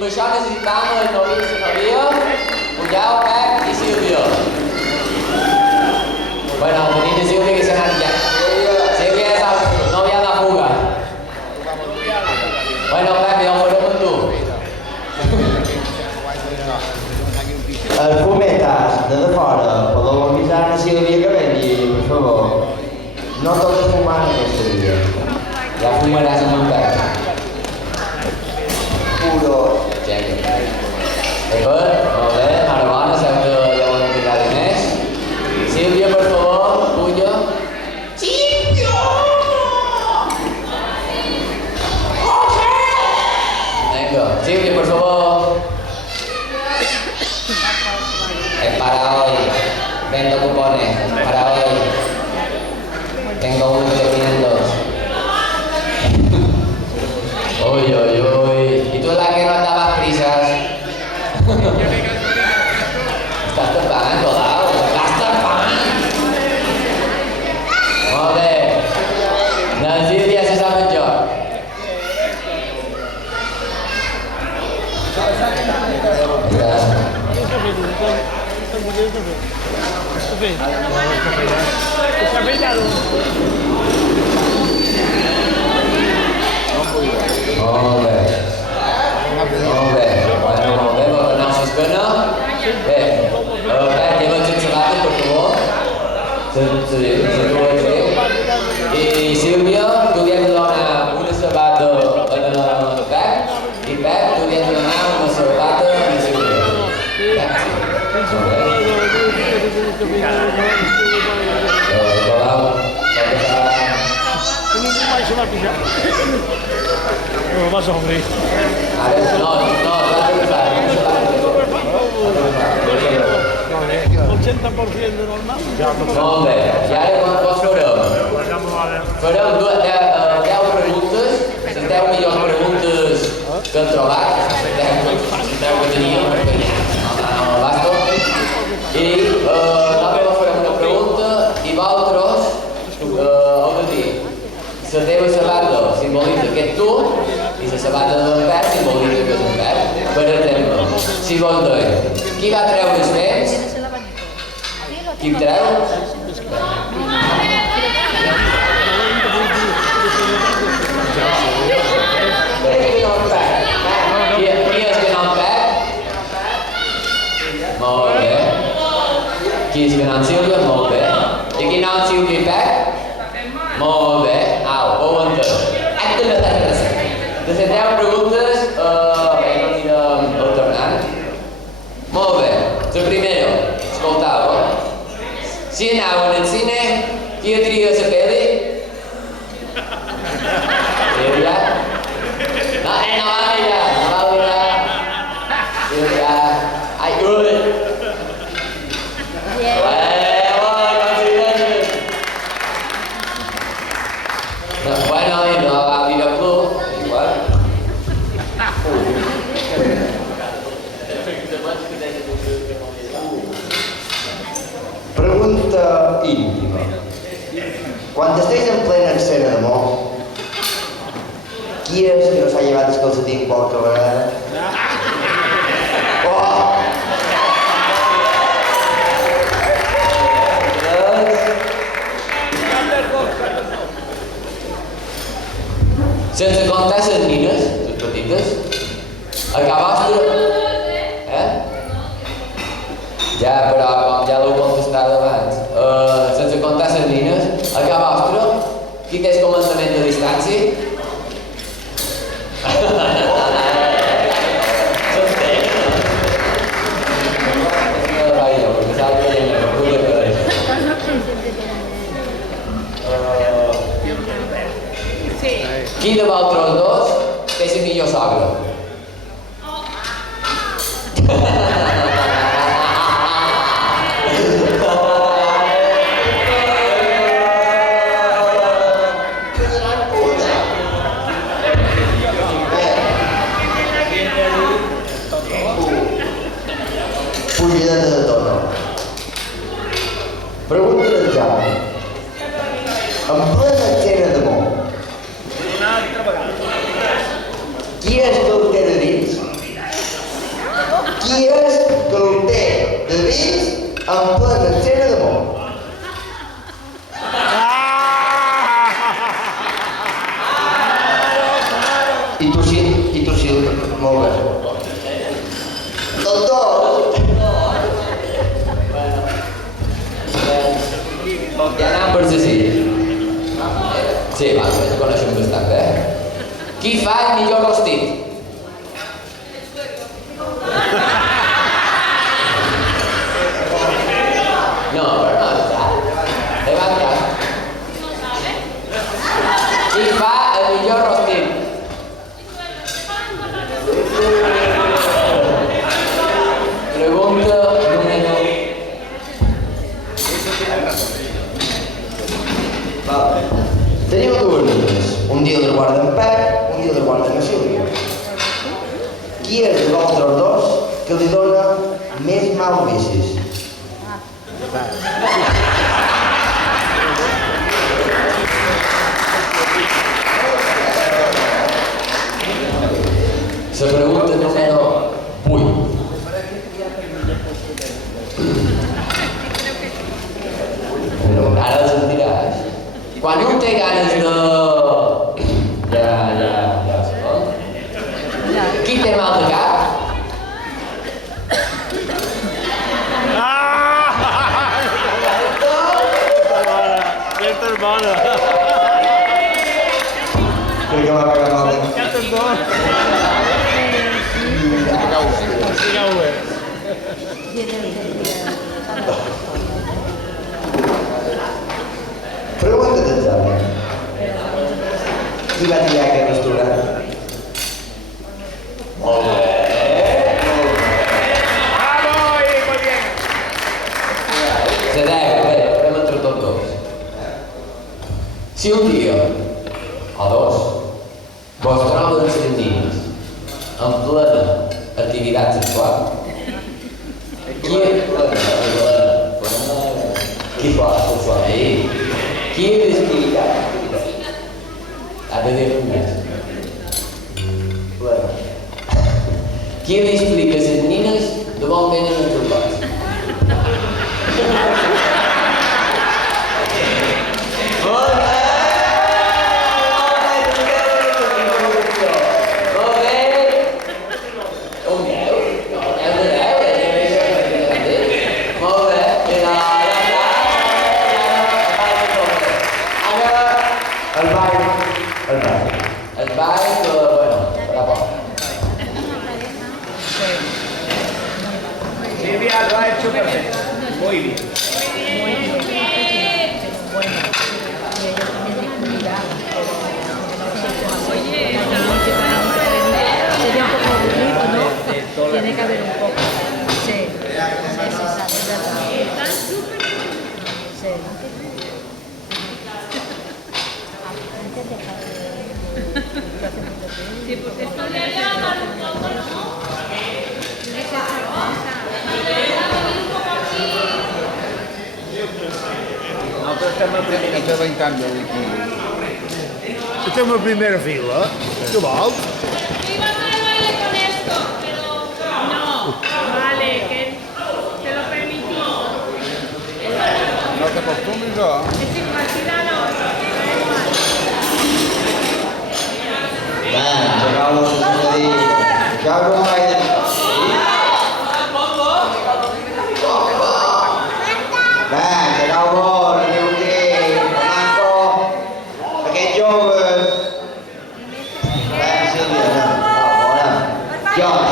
per això necessitam el Novit i la Maria, Puyau, Pep i Sílvia. Bueno, tenim de Sílvia que se n'ha anat ja. Sílvia és el novia de fuga. Bueno, Pep, ja ho farem amb tu. Els fumetes de fora, podeu avisar a Sílvia que vengui, per favor. No tot és fumar aquesta vida. Ja fumaràs amb en Pep. Puro. Checa. Molt bé, mare bona, sabeu que ja ho hem tirat de més. Sílvia, per favor, puja. Sílvia! Venga, Sílvia, por favor. Para hoy. Vendo cupones. Para hoy. Tengo uno que tienen dos. Uy, uy, uy. ¿Y tú la que no andabas prisas? Estàs tapant, Colau? Estàs tapant! Molt bé. La Sílvia se sap el joc. Molt bé. Molt bé. Bueno, molt bé, vol anar a l'esquena? Bé, Pep, lleva les sabates, per favor. I Sílvia, tu li has de donar una sabata a Pep i Pep, tu li has de donar una sabata a Sílvia. Molt bé. Colau, pot passar. Ningú mai se va pujar. No, vas a obrir. Ara, no, vas a passar. El 80% de normal. Molt bé, i ara què farem? Farem 10 preguntes, les 10 millors preguntes que hem trobat, les 10 que teníem, perquè no basto. I nosaltres farem una pregunta i vosaltres heu de dir la teva sabata simbolitza que ets tu i la sabata del Pep simbolitza que és un Pep. Per exemple, si vols dir qui va treure els temps? Qui em treu? Qui és que no en Pep? Molt bé. Qui és que no en Sílvia? Molt bé. I qui no en Sílvia i Pep? Molt bé. Au, ho ho entès. Acte de res. De les 10 preguntes, bé, no anirem alternant. Molt bé. La primera, escoltau. Si anàvem al cine, qui tria la pel·li? Sílvia? No, no va mirar, no va mirar. Sílvia. Ai, ui. Bueno, i no va mirar club, igual. Pregunta íntima. Quan estiguis en plena escena d'amor, qui és que no s'ha llevat el calcetín qualque vegada? Oh! Sense comptar les nines, les petites, a ca vostra... Ja, però com ja l'heu contestat abans. Sense comptar les nines, a ca vostra, qui té el comandament de distància? Qui de vosaltres dos té la millor sogra? Fugida de tot. Pregunta del Jaume. En plena escena d'amor, qui és que el té de dins? Qui és cloter de dins en plena escena d'amor? I tu sí, molt bé. Doctor! Ja anàvem per sí. Sí, va, ens coneixem bastant, Qui fa el millor rostit? No, però no està. Levanta. Qui fa el millor rostit? Pregunta número... Teniu dues nines. Un dia les guarda en Pep, un dia les guarda en Sílvia. Qui és de l'altre dos que li dona més mal vicis? La pregunta número 8. Ara les sentiràs. Quan un té ganes de... Ja, qui té mal de cap? Aquesta hermana. Crec que m'ha pegat mal de cap. Aquesta hermana. Pregunta d'examen. Qui va triar aquest restaurant? Molt bé. Se deu, farem entre tots dos. Si un dia, o dos, vos troben les nines en plena activitat sexual, qui és explicat? Ha de dir un mes. Qui li explica a les nines d'on venen els trobats? El ball, bueno, para poco. Silvia lo ha hecho perfecto. Muy bien. Sería un poco aburrido, ¿no? Tiene que haber un poco. Sí. Sí, porque esto le Nosotros estamos primero en cambio de aquí. Estamos en primera fila. ¿Qué va? iba a hacer baile con esto, pero no. Vale, que te lo permití. No te acostumbres, ¿no? Es igual, tíralo. Acabamos de dir que algo mai de... Acabamos, Manco, aquest jove... Sílvia, no, Joan,